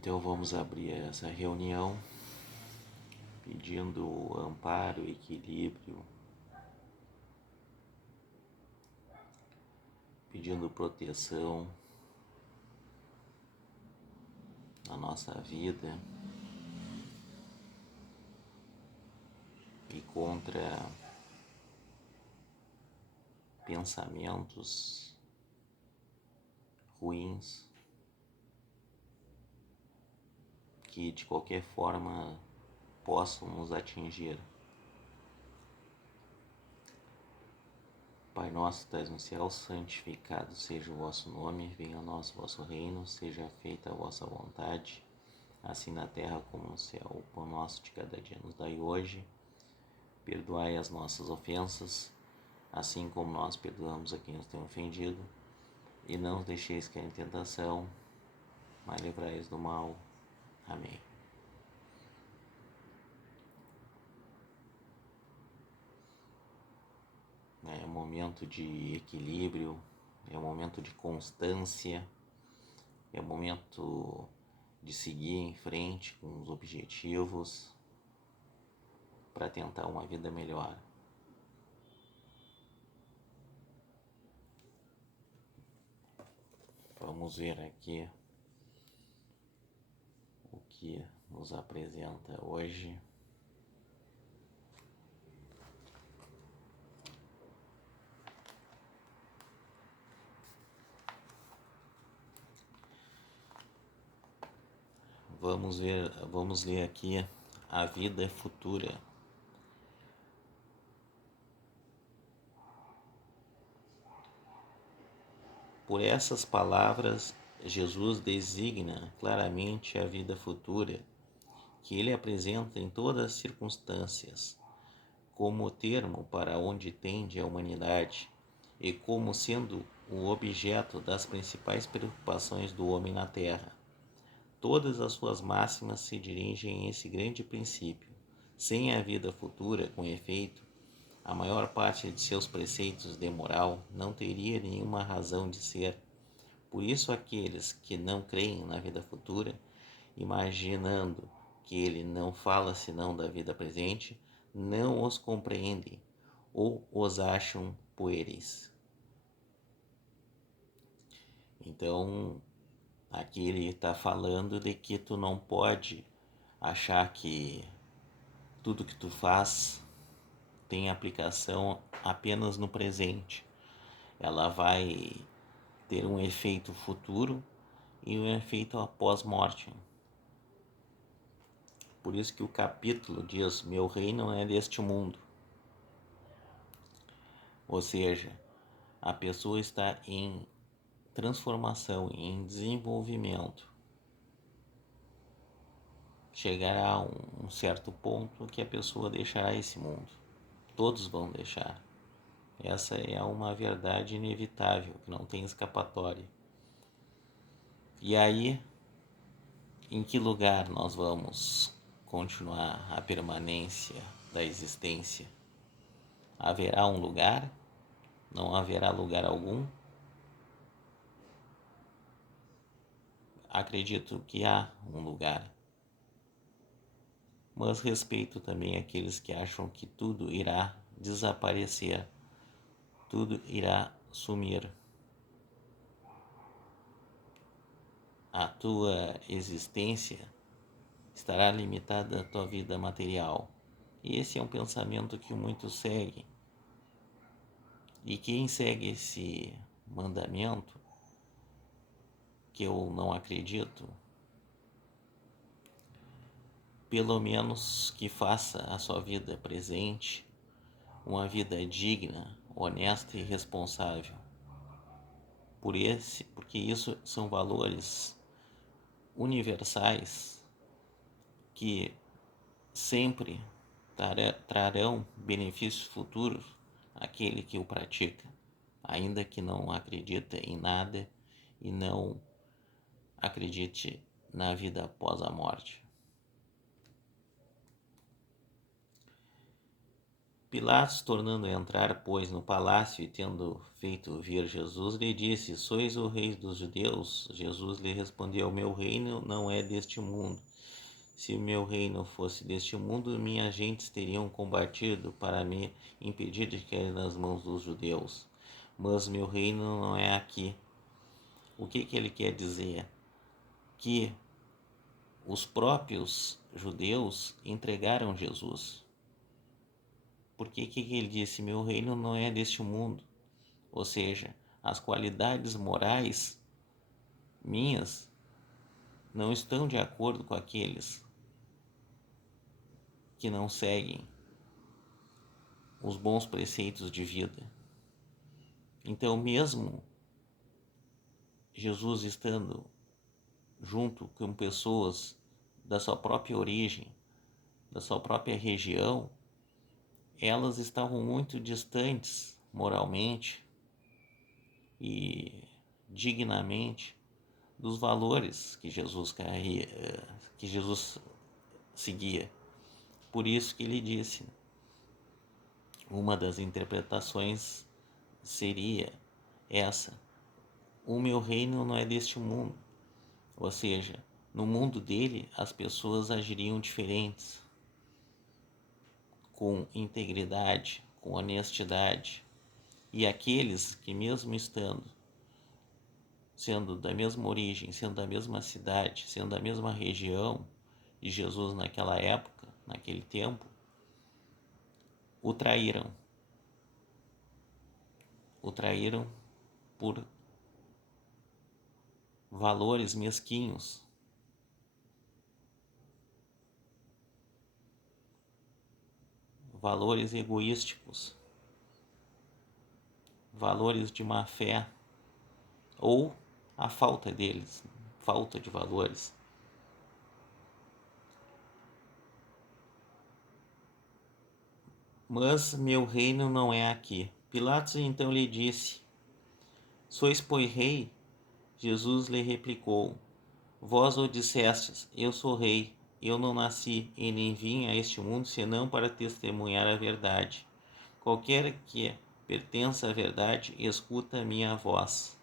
Então vamos abrir essa reunião pedindo amparo, equilíbrio, pedindo proteção na nossa vida e contra pensamentos ruins que de qualquer forma possam nos atingir. Pai nosso que estais no céu, santificado seja o vosso nome, venha a nós o vosso reino, seja feita a vossa vontade, assim na terra como no céu. O pão nosso de cada dia nos dai hoje, perdoai as nossas ofensas, assim como nós perdoamos a quem nos tem ofendido, e não nos deixeis cair em tentação, mas livrai-nos do mal. Amém. É um momento de equilíbrio, é um momento de constância, é um momento de seguir em frente com os objetivos para tentar uma vida melhor. Vamos ver aqui o que nos apresenta hoje. Vamos ler aqui a vida futura. Por essas palavras, Jesus designa claramente a vida futura que ele apresenta em todas as circunstâncias, como o termo para onde tende a humanidade e como sendo o objeto das principais preocupações do homem na Terra. Todas as suas máximas se dirigem a esse grande princípio. Sem a vida futura, com efeito, a maior parte de seus preceitos de moral não teria nenhuma razão de ser. Por isso, aqueles que não creem na vida futura, imaginando que ele não fala senão da vida presente, não os compreendem ou os acham pueris. Então, aqui ele está falando de que tu não pode achar que tudo que tu faz tem aplicação apenas no presente. Ela vai ter um efeito futuro e um efeito após morte. Por isso que o capítulo diz: meu reino não é deste mundo. Ou seja, a pessoa está em transformação, em desenvolvimento. Chegará a um certo ponto que a pessoa deixará esse mundo. Todos vão deixar. Essa é uma verdade inevitável, que não tem escapatória. E aí, em que lugar nós vamos continuar a permanência da existência? Haverá um lugar? Não haverá lugar algum? Acredito que há um lugar. Mas respeito também aqueles que acham que tudo irá desaparecer, tudo irá sumir. A tua existência estará limitada à tua vida material. E esse é um pensamento que muitos seguem. E quem segue esse mandamento, que eu não acredito, pelo menos que faça a sua vida presente uma vida digna, honesta e responsável. Porque isso são valores universais que sempre trarão benefícios futuros àquele que o pratica, ainda que não acredite em nada e não acredite na vida após a morte. Pilatos, tornando a entrar, pois, no palácio e tendo feito vir Jesus, lhe disse: Sois o rei dos judeus? Jesus lhe respondeu: Meu reino não é deste mundo. Se o meu reino fosse deste mundo, minhas gentes teriam combatido para me impedir de cair nas mãos dos judeus. Mas meu reino não é aqui. O que ele quer dizer? Que os próprios judeus entregaram Jesus. Porque que ele disse? Meu reino não é deste mundo. Ou seja, as qualidades morais minhas não estão de acordo com aqueles que não seguem os bons preceitos de vida. Então, mesmo Jesus estando junto com pessoas da sua própria origem, da sua própria região, elas estavam muito distantes moralmente e dignamente dos valores que Jesus seguia. Por isso que ele disse, uma das interpretações seria essa: o meu reino não é deste mundo. Ou seja, no mundo dele as pessoas agiriam diferentes, com integridade, com honestidade. E aqueles que, mesmo sendo da mesma origem, sendo da mesma cidade, sendo da mesma região de Jesus naquela época, naquele tempo, o traíram. O traíram por valores mesquinhos, valores egoísticos, valores de má fé, ou a falta deles, falta de valores. Mas meu reino não é aqui. Pilatos então lhe disse: Sois, pois, rei? Jesus lhe replicou: Vós o dissestes, eu sou rei. Eu não nasci e nem vim a este mundo senão para testemunhar a verdade. Qualquer que pertença à verdade, escuta a minha voz.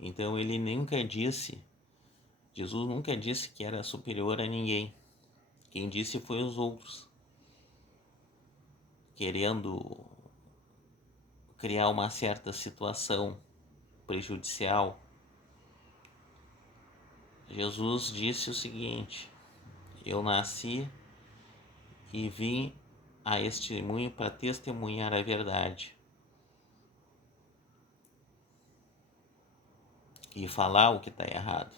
Então Jesus nunca disse que era superior a ninguém. Quem disse foi os outros, querendo criar uma certa situação prejudicial. Jesus disse o seguinte: eu nasci e vim a este mundo para testemunhar a verdade e falar o que está errado.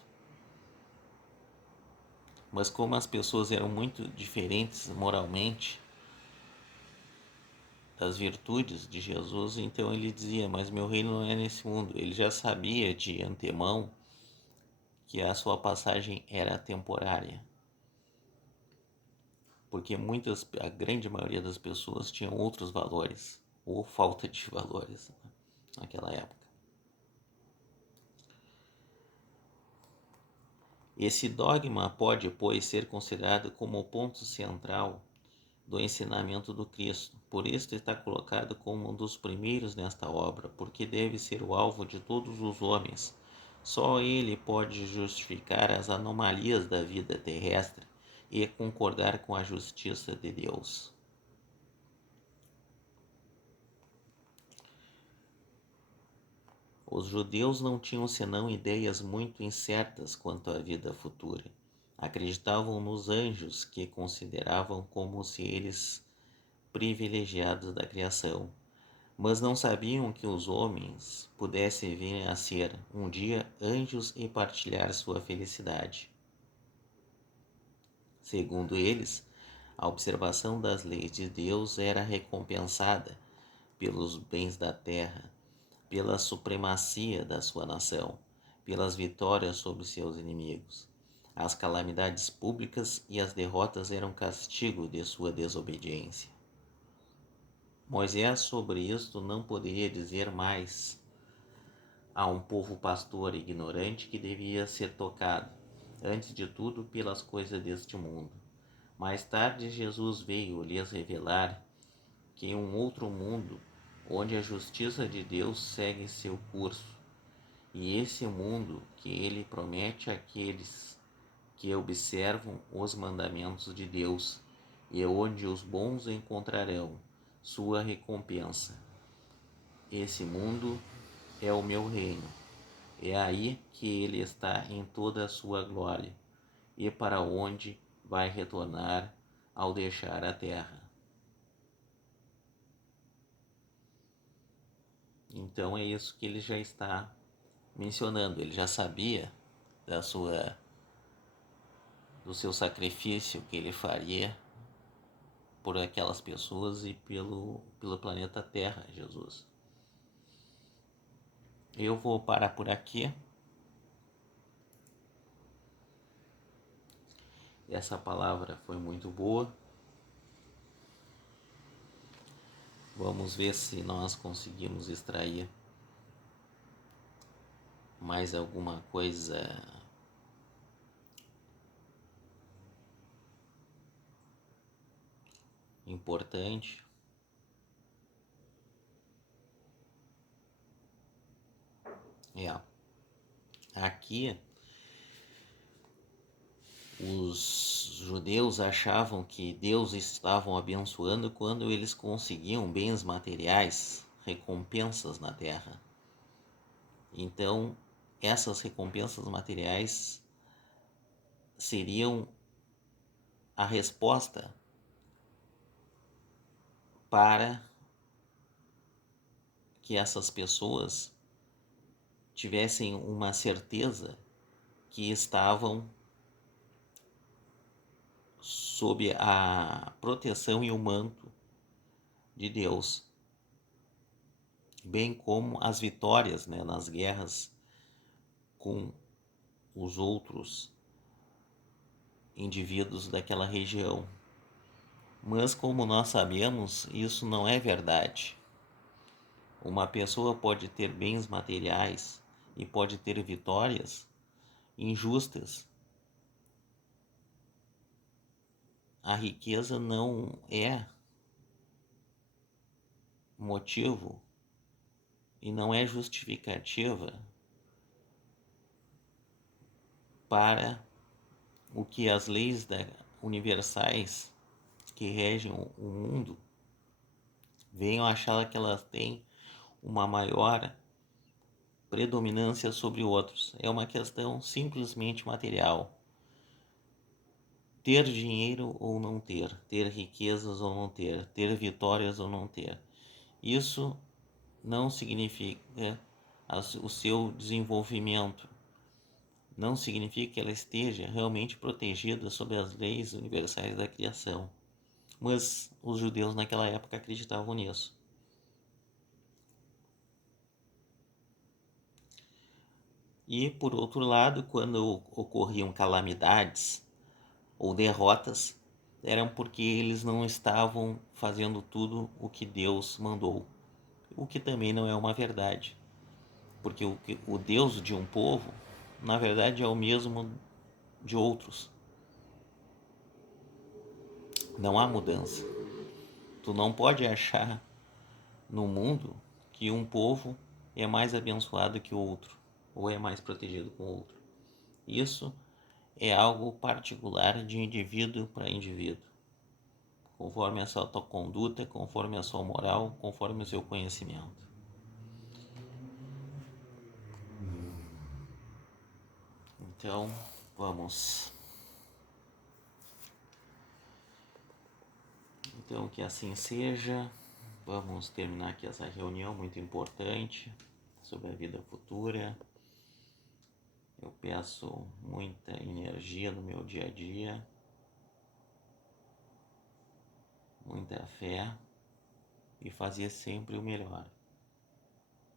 Mas como as pessoas eram muito diferentes moralmente das virtudes de Jesus, então ele dizia: mas meu reino não é nesse mundo. Ele já sabia de antemão que a sua passagem era temporária, porque a grande maioria das pessoas tinham outros valores, ou falta de valores, naquela época. Esse dogma pode, pois, ser considerado como o ponto central do ensinamento do Cristo. Por isso está colocado como um dos primeiros nesta obra, porque deve ser o alvo de todos os homens. Só ele pode justificar as anomalias da vida terrestre e concordar com a justiça de Deus. Os judeus não tinham senão ideias muito incertas quanto à vida futura. Acreditavam nos anjos, que consideravam como se eles privilegiados da criação, mas não sabiam que os homens pudessem vir a ser um dia anjos e partilhar sua felicidade. Segundo eles, a observação das leis de Deus era recompensada pelos bens da terra, pela supremacia da sua nação, pelas vitórias sobre seus inimigos. As calamidades públicas e as derrotas eram castigo de sua desobediência. Moisés sobre isto não poderia dizer mais, a um povo pastor ignorante que devia ser tocado, antes de tudo, pelas coisas deste mundo. Mais tarde, Jesus veio lhes revelar que em um outro mundo, onde a justiça de Deus segue seu curso, e esse mundo que ele promete àqueles que observam os mandamentos de Deus, e onde os bons encontrarão sua recompensa. Esse mundo é o meu reino. É aí que ele está em toda a sua glória, e para onde vai retornar ao deixar a terra. Então é isso que ele já está mencionando. Ele já sabia do seu sacrifício que ele faria por aquelas pessoas e pelo planeta Terra, Jesus. Eu vou parar por aqui. Essa palavra foi muito boa. Vamos ver se nós conseguimos extrair mais alguma coisa importante. Aqui os judeus achavam que Deus estavam abençoando quando eles conseguiam bens materiais, recompensas na terra. Então, essas recompensas materiais seriam a resposta para que essas pessoas tivessem uma certeza que estavam sob a proteção e o manto de Deus, bem como as vitórias, nas guerras com os outros indivíduos daquela região. Mas como nós sabemos, isso não é verdade. Uma pessoa pode ter bens materiais e pode ter vitórias injustas. A riqueza não é motivo e não é justificativa para o que as leis universais que regem o mundo venham achar que elas têm uma maior predominância sobre outros. É uma questão simplesmente material. Ter dinheiro ou não ter, ter riquezas ou não ter vitórias ou não ter. Isso não significa o seu desenvolvimento, não significa que ela esteja realmente protegida sob as leis universais da criação. Mas os judeus naquela época acreditavam nisso. E, por outro lado, quando ocorriam calamidades ou derrotas, eram porque eles não estavam fazendo tudo o que Deus mandou, o que também não é uma verdade, porque o Deus de um povo, na verdade, é o mesmo de outros. Não há mudança. Tu não pode achar no mundo que um povo é mais abençoado que o outro, ou é mais protegido que o outro. Isso é algo particular de indivíduo para indivíduo, conforme a sua conduta, conforme a sua moral, conforme o seu conhecimento. Então, vamos. Então, que assim seja. Vamos terminar aqui essa reunião muito importante sobre a vida futura. Eu peço muita energia no meu dia a dia, muita fé e fazer sempre o melhor.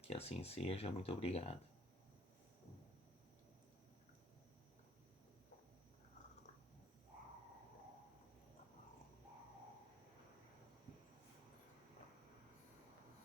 Que assim seja. Muito obrigado.